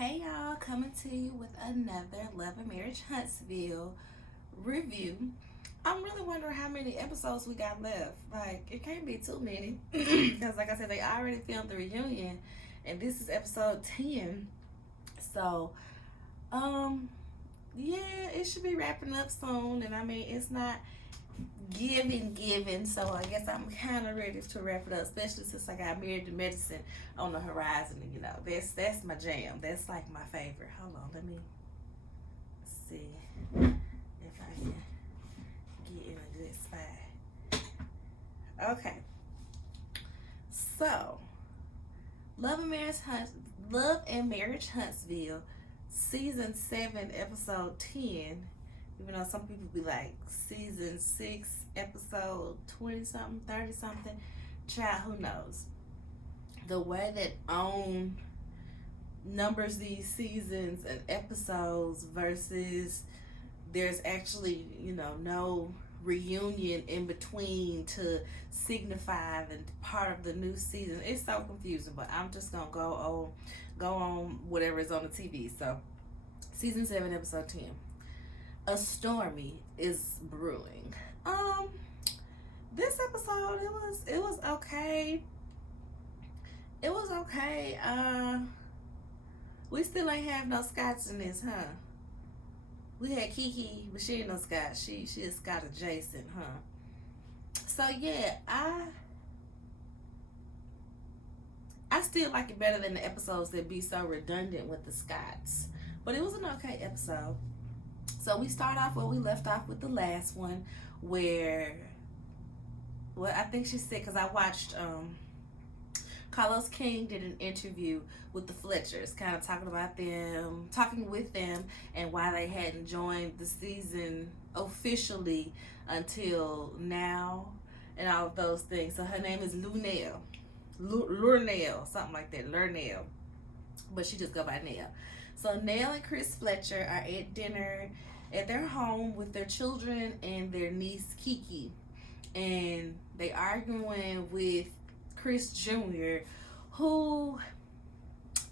Hey y'all, coming to you with another Love and Marriage Huntsville review. I'm really wondering how many episodes we got left. Like, it can't be too many. Because, like I said, they already filmed the reunion, and this is episode 10. So, um, yeah, it should be wrapping up soon. And I mean, it's not giving, so I guess I'm kind of ready to wrap it up, especially since I got Married to Medicine on the horizon. And that's my jam. That's like my favorite. Hold on, let me see if I can get in a good spot. Okay, so Love and Marriage Huntsville, season 7, episode 10. Even though some people be like season 6, episode 20 something, 30 something. Child, who knows? The way that OWN numbers these seasons and episodes versus there's actually, no reunion in between to signify and part of the new season. It's so confusing, but I'm just gonna go on whatever is on the TV. So season 7, episode 10. A Stormi is brewing. This episode it was okay. It was okay. We still ain't have no Scots in this, huh? We had Kiki, but she ain't no Scott. She is Scott adjacent, huh? So yeah, I still like it better than the episodes that be so redundant with the Scots. But it was an okay episode. So we start off where we left off with the last one, where, well, I think she said, because I watched Carlos King did an interview with the Fletchers, kind of talking with them, and why they hadn't joined the season officially until now, and all of those things. So her name is Lurnell, something like that, Lurnell, but she just go by Nell. So Nell and Chris Fletcher are at dinner at their home with their children and their niece Kiki, and they arguing with Chris Jr., who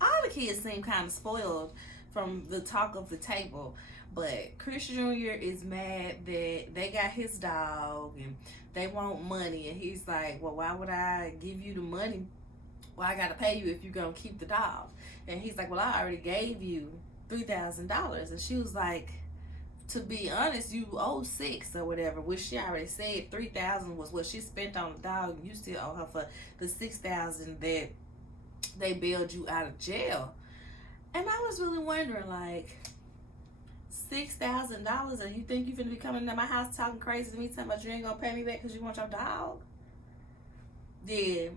all the kids seem kind of spoiled from the talk of the table, but Chris Jr. is mad that they got his dog and they want money, and he's like, well, why would I give you the money? Well, I gotta pay you if you're gonna keep the dog. And he's like, well, I already gave you $3,000. And she was like, to be honest, you owe $6,000 or whatever, which she already said $3,000 was what she spent on the dog, and you still owe her for the $6,000 that they bailed you out of jail. And I was really wondering, like, $6,000, and you think you're gonna be coming to my house talking crazy to me, talking about you ain't gonna pay me back because you want your dog? Yeah.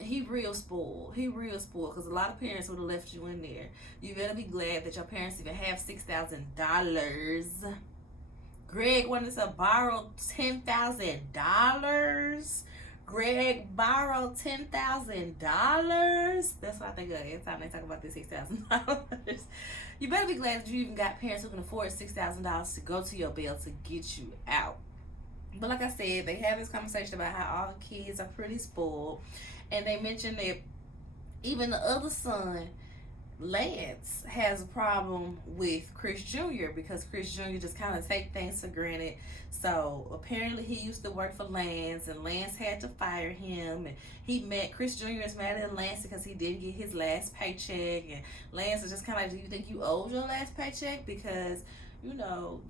He real spoiled, because a lot of parents would have left you in there. You better be glad that your parents even have $6,000. Greg wanted to borrow $10,000. Greg borrowed $10,000. That's what I think of every time they talk about this $6,000. You better be glad that you even got parents who can afford $6,000 to go to your bail to get you out. But like I said, they have this conversation about how all the kids are pretty spoiled. And they mentioned that even the other son, Lance, has a problem with Chris Jr. because Chris Jr. just kind of take things for granted. So apparently he used to work for Lance, and Lance had to fire him. And Chris Jr. is mad at Lance because he didn't get his last paycheck. And Lance is just kind of like, do you think you owed your last paycheck? Because you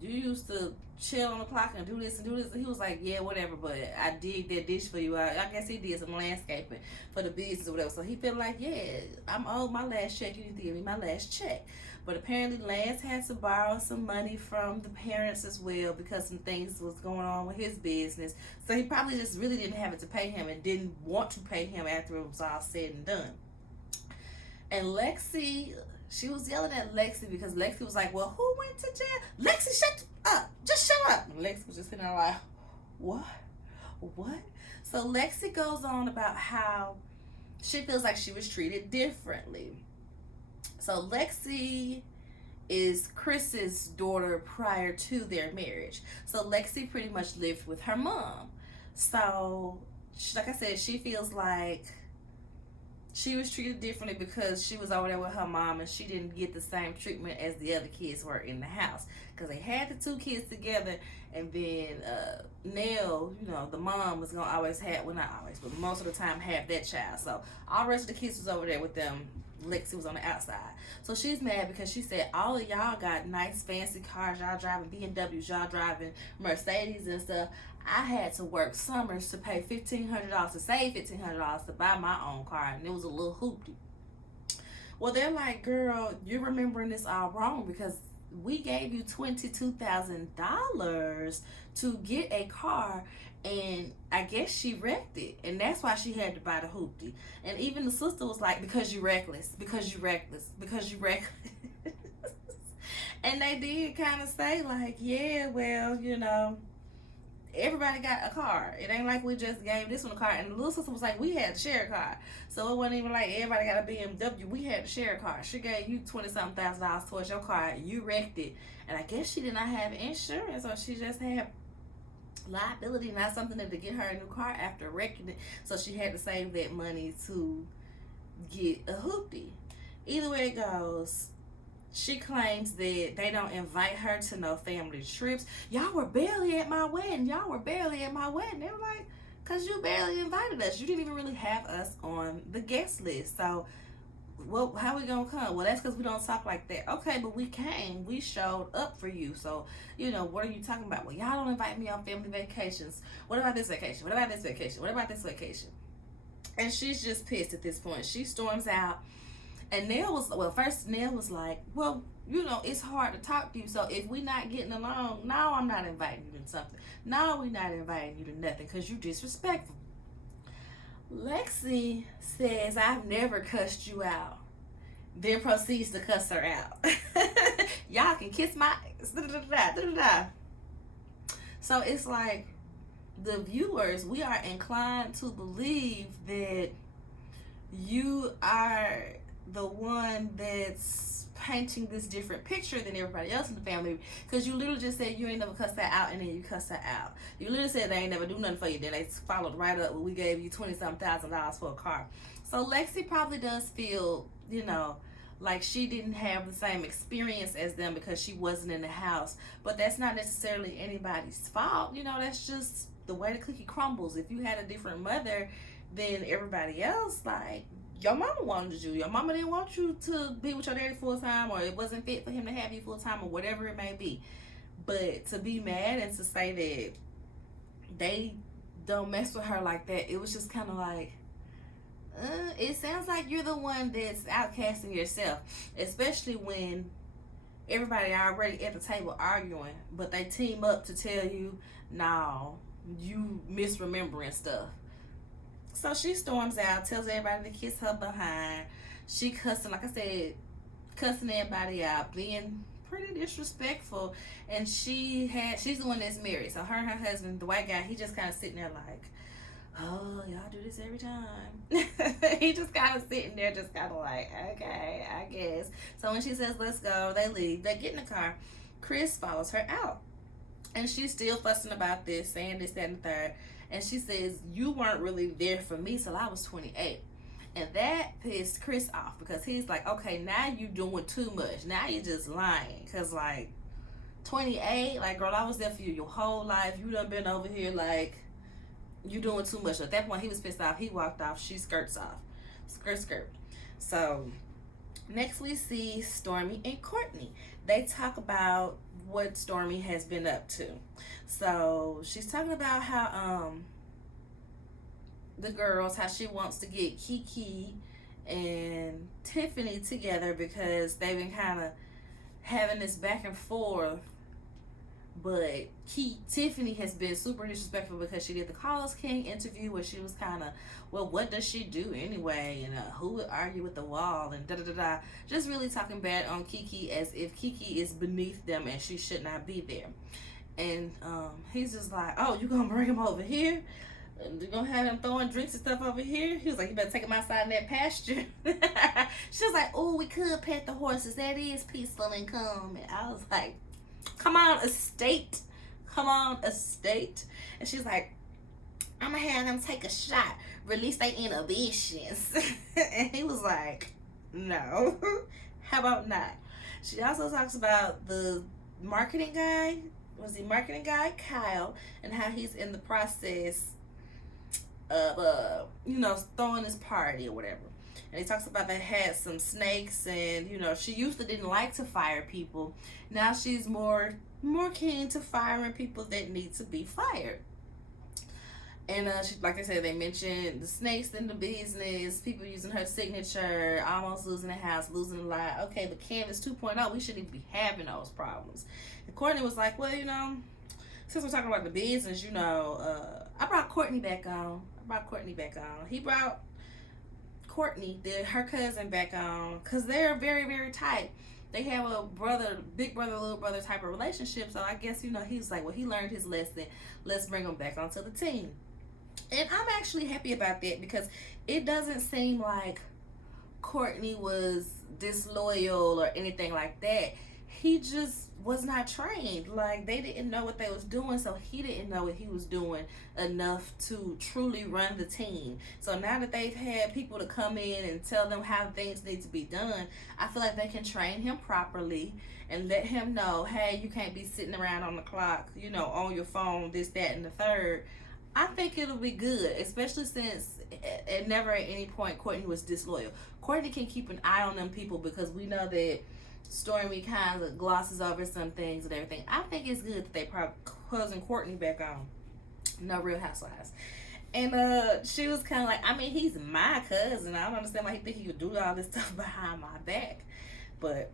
used to chill on the clock and do this and do this. And he was like, yeah, whatever, but I did that dish for you. I guess he did some landscaping for the business or whatever. So he felt like, yeah, I'm owed my last check. You need to give me my last check. But apparently Lance had to borrow some money from the parents as well because some things was going on with his business. So he probably just really didn't have it to pay him and didn't want to pay him after it was all said and done. And Lexi, she was yelling at Lexi because Lexi was like, well, who went to jail? Lexi, shut up. Just shut up. And Lexi was just sitting there like, what? So Lexi goes on about how she feels like she was treated differently. So Lexi is Chris's daughter prior to their marriage. So Lexi pretty much lived with her mom. So, like I said, she feels like she was treated differently because she was over there with her mom and she didn't get the same treatment as the other kids were in the house, because they had the two kids together. And then Nell, you know, the mom was gonna always have, well, not always, but most of the time have that child. So all the rest of the kids was over there with them. Lexi was on the outside. So she's mad because she said all of y'all got nice fancy cars, y'all driving BMWs, y'all driving Mercedes and stuff. I had to work summers to pay $1,500, to save $1,500 to buy my own car, and it was a little hoopty. Well, they're like, girl, you're remembering this all wrong, because we gave you $22,000 to get a car, and I guess she wrecked it, and that's why she had to buy the hoopty. And even the sister was like, because you reckless, because you reckless, because you reckless. And they did kind of say like, yeah, well, you know, everybody got a car. It ain't like we just gave this one a car. And the little sister was like, we had to share a car. So it wasn't even like everybody got a BMW. We had to share a car. She gave you $20-something thousand towards your car. You wrecked it. And I guess she did not have insurance, or she just had liability, not something to get her a new car after wrecking it. So she had to save that money to get a hoopty. Either way it goes, she claims that they don't invite her to no family trips. Y'all were barely at my wedding. Y'all were barely at my wedding. They were like, because you barely invited us. You didn't even really have us on the guest list. So, well, how we gonna come? Well, that's because we don't talk like that. Okay, but we came. We showed up for you. So, you know, what are you talking about? Well, y'all don't invite me on family vacations. What about this vacation? What about this vacation? What about this vacation? And she's just pissed at this point. She storms out. And Nell was, well, first Nell was like, well, you know, it's hard to talk to you. So if we not getting along, no, I'm not inviting you to something. No, we not inviting you to nothing because you disrespectful. Lexi says, I've never cussed you out. Then proceeds to cuss her out. Y'all can kiss my ass. So it's like, the viewers, we are inclined to believe that you are the one that's painting this different picture than everybody else in the family, because you literally just said you ain't never cussed that out, and then you cussed her out. You literally said they ain't never do nothing for you, then they followed right up when we gave you $20-something thousand for a car. So Lexi probably does feel, you know, like she didn't have the same experience as them because she wasn't in the house. But that's not necessarily anybody's fault. You know, that's just the way the cookie crumbles. If you had a different mother than everybody else, like, your mama wanted you. Your mama didn't want you to be with your daddy full time, or it wasn't fit for him to have you full time, or whatever it may be. But to be mad and to say that they don't mess with her like that, it was just kind of like, it sounds like you're the one that's outcasting yourself, especially when everybody already at the table arguing, but they team up to tell you, no, you misremembering stuff. So she storms out, tells everybody to kiss her behind. She cussing, like I said, cussing everybody out, being pretty disrespectful. And she's the one that's married. So her and her husband, the white guy, he just kind of sitting there like, oh, y'all do this every time. He just kind of sitting there, just kind of like, okay, I guess. So when she says, let's go, they leave. They get in the car. Chris follows her out. And she's still fussing about this, saying this, that, and the third. And she says, you weren't really there for me till I was 28. And that pissed Chris off, because he's like, okay, now you doing too much. Now you just lying. Because, like, 28, like, girl, I was there for you your whole life. You done been over here, like, you doing too much. At that point, he was pissed off. He walked off. She skirts off. Skirt. So, next we see Stormi and Courtney. They talk about what Stormi has been up to. So she's talking about how the girls, how she wants to get Kiki and Tiffany together, because they've been kind of having this back and forth. But Tiffany has been super disrespectful because she did the Carlos King interview where she was kind of, well, what does she do anyway? And who would argue with the wall? And da-da-da-da. Just really talking bad on Kiki as if Kiki is beneath them and she should not be there. And he's just like, oh, you gonna bring him over here? You're gonna have him throwing drinks and stuff over here? He was like, you better take him outside in that pasture. She was like, oh, we could pet the horses. That is peaceful and calm. And I was like, come on, estate. And she's like, I'm gonna have them take a shot, release their inhibitions. And he was like, no. How about not? She also talks about the marketing guy, Kyle, and how he's in the process of throwing this party or whatever. And he talks about they had some snakes, and she used to didn't like to fire people. Now she's more keen to firing people that need to be fired. And she, like I said, they mentioned the snakes in the business, people using her signature, almost losing the house, losing the lot. Okay, but Canvas 2.0, we shouldn't even be having those problems. And Courtney was like, well, since we're talking about the business, I brought Courtney back on. He brought Courtney, her cousin, back on, because they're very, very tight. They have a big brother, little brother type of relationship. So I guess, he was like, well, he learned his lesson. Let's bring him back onto the team. And I'm actually happy about that, because it doesn't seem like Courtney was disloyal or anything like that. He just was not trained. Like, they didn't know what they was doing, so he didn't know what he was doing enough to truly run the team. So now that they've had people to come in and tell them how things need to be done, I feel like they can train him properly and let him know, hey, you can't be sitting around on the clock, on your phone, this, that, and the third. I think it'll be good, especially since at never at any point Courtney was disloyal. Courtney can keep an eye on them people, because we know that Stormi kind of glosses over some things and everything. I think it's good that they brought cousin Courtney back on. No Real Housewives. And she was kind of like, he's my cousin. I don't understand why he think he could do all this stuff behind my back. But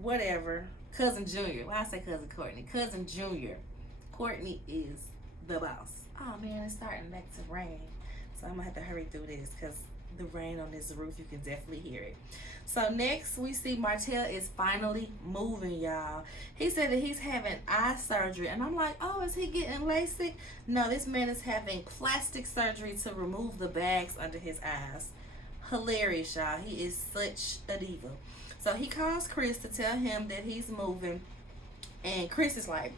whatever. Cousin Junior. Why I say cousin Courtney? Cousin Junior. Courtney is the boss. Oh man, it's starting back to rain. So I'm going to have to hurry through this, because the rain on this roof, you can definitely hear it. So next we see Martell is finally moving, y'all. He said that he's having eye surgery, and I'm like, oh, is he getting LASIK? No, this man is having plastic surgery to remove the bags under his eyes. Hilarious, y'all. He is such a diva. So he calls Chris to tell him that he's moving, and Chris is like,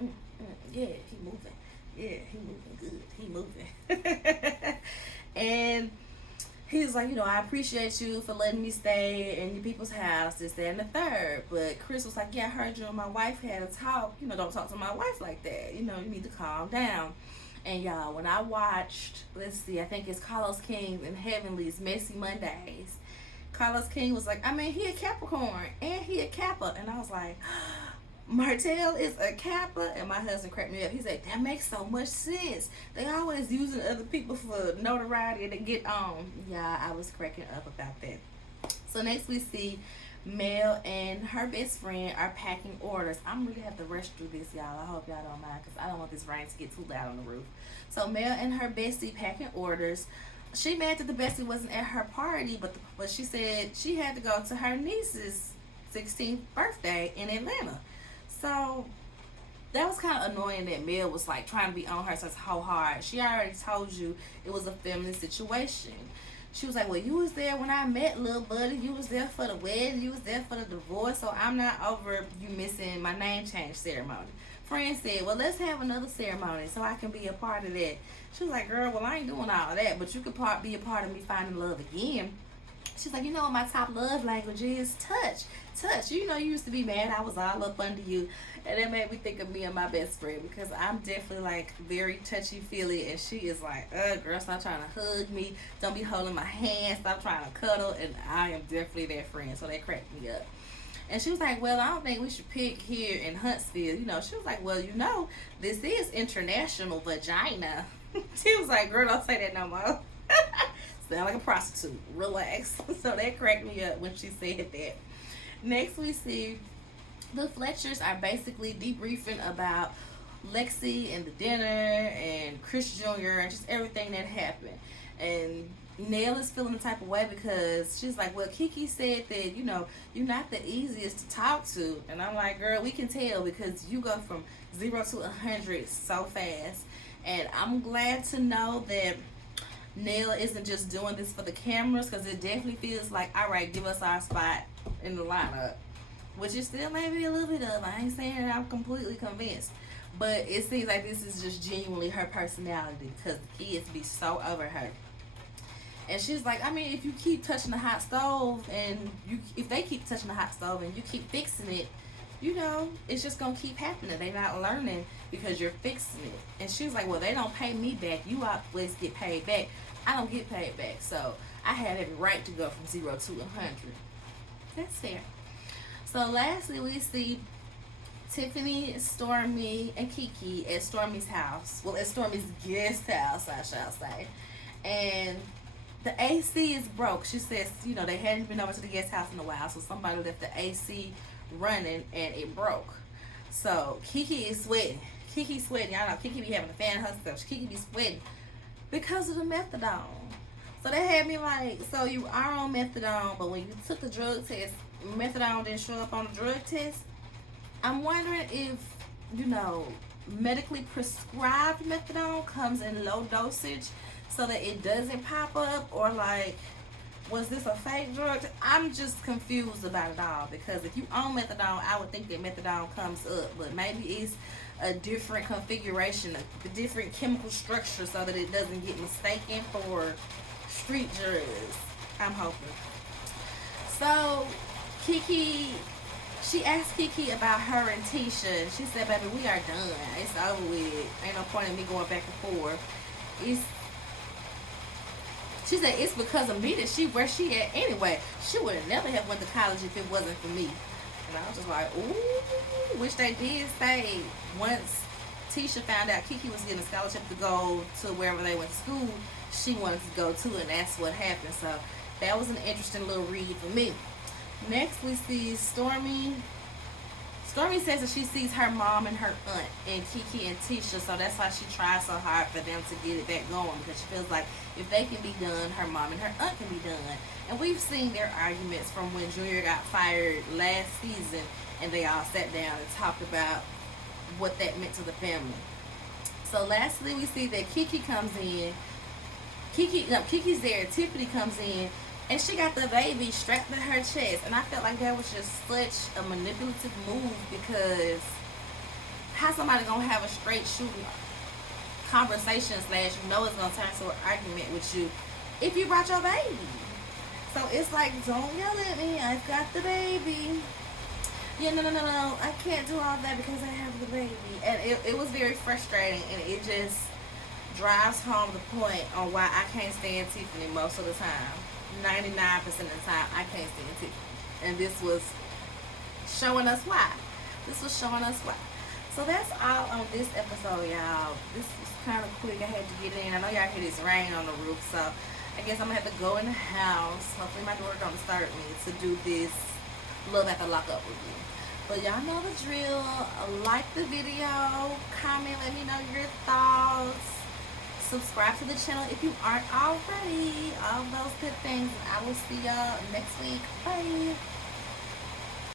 yeah, he moving. Yeah, he moving good. He moving. And he's like, I appreciate you for letting me stay in your people's house, this, that, and the third. But Chris was like, yeah, I heard you and my wife had a talk. Don't talk to my wife like that. You need to calm down. And y'all, when I watched, let's see, I think it's Carlos King and Heavenly's Messy Mondays, Carlos King was like, he a Capricorn and he a Kappa. And I was like, Martell is a Kappa. And my husband cracked me up. He said, that makes so much sense. They always using other people for notoriety to get on. Yeah, I was cracking up about that. So next we see Mel and her best friend are packing orders. I'm really have to rush through this, y'all. I hope y'all don't mind, because I don't want this rain to get too loud on the roof. So Mel and her bestie packing orders. She mad that the bestie wasn't at her party, but she said she had to go to her niece's 16th birthday in Atlanta. So that was kind of annoying that Mel was like trying to be on her so hard. She already told you it was a family situation. She was like, well, you was there when I met little buddy. You was there for the wedding. You was there for the divorce. So I'm not over you missing my name change ceremony. Friend said, well, let's have another ceremony so I can be a part of that. She was like, girl, well, I ain't doing all of that, but you could be a part of me finding love again. She's like, what my top love language is? Touch. You used to be mad I was all up under you. And that made me think of me and my best friend, because I'm definitely like very touchy-feely, and she is like, girl, stop trying to hug me. Don't be holding my hand. Stop trying to cuddle. And I am definitely that friend. So that cracked me up. And she was like, well, I don't think we should pick here in Huntsville. She was like, well, this is international vagina. She was like, girl, don't say that no more. Sound like a prostitute. Relax. So that cracked me up when she said that. Next we see the Fletchers are basically debriefing about Lexi and the dinner and Chris Jr. and just everything that happened. And Nell is feeling the type of way, because she's like, well, Kiki said that, you're not the easiest to talk to. And I'm like, girl, we can tell, because you go from 0 to 100 so fast. And I'm glad to know that Nell isn't just doing this for the cameras, because it definitely feels like, all right, give us our spot in the lineup. Which is still maybe a little bit of, I ain't saying that I'm completely convinced. But it seems like this is just genuinely her personality because the kids be so over her. And she's like, I mean, if you keep touching the hot stove and if they keep touching the hot stove and you keep fixing it, you know, it's just gonna keep happening. They're not learning because you're fixing it. And she was like, well, they don't pay me back. You always get paid back. I don't get paid back, so I have every right to go from 0 to 100. That's fair. So lastly, we see Tiffany, Stormi, and Kiki at Stormi's house. Well, at Stormi's guest house, I shall say. And the AC is broke. She says, you know, they hadn't been over to the guest house in a while, so somebody left the AC running and it broke. So Kiki is sweating. Kiki's sweating. Y'all know Kiki be having a fan herself. Kiki be sweating because of the methadone. So they had me like, so you are on methadone, but when you took the drug test, methadone didn't show up on the drug test. I'm wondering if, you know, medically prescribed methadone comes in low dosage so that it doesn't pop up, or like, was this a fake drug? I'm just confused about it all, because if you own methadone, I would think that methadone comes up, but maybe it's a different configuration, a different chemical structure so that it doesn't get mistaken for street drugs. I'm hoping. So Kiki, she asked Kiki about her and Tisha. She said, baby, we are done. It's over with. Ain't no point in me going back and forth. She said it's because of me that where she at anyway. She would have never have went to college if it wasn't for me. And I was just like, ooh, which they did say once Tisha found out Kiki was getting a scholarship to go to wherever they went to school, she wanted to go too, and that's what happened. So that was an interesting little read for me. Next we see Stormi. Stormi says that she sees her mom and her aunt and Kiki and Tisha, so that's why she tries so hard for them to get it back going, because she feels like if they can be done, her mom and her aunt can be done. And we've seen their arguments from when Junior got fired last season, and they all sat down and talked about what that meant to the family. So lastly, we see that Kiki comes in. Kiki's there. Tiffany comes in, and she got the baby strapped to her chest. And I felt like that was just such a manipulative move, because how somebody gonna have a straight shooting conversation / you know it's gonna turn to an argument with you if you brought your baby. So it's like, don't yell at me, I've got the baby. Yeah, no, I can't do all that because I have the baby. And it was very frustrating, and it just drives home the point on why I can't stand Tiffany most of the time. 99% of the time, I can't stand Tiffany. And this was showing us why. So that's all on this episode, y'all. This was kind of quick. I had to get in. I know y'all hear this rain on the roof, so I guess I'm going to have to go in the house. Hopefully my daughter don't disturb me to do this Love After Lockup review. But y'all know the drill. Like the video, comment, let me know your thoughts. Subscribe to the channel if you aren't already. All those good things. I will see y'all next week. Bye.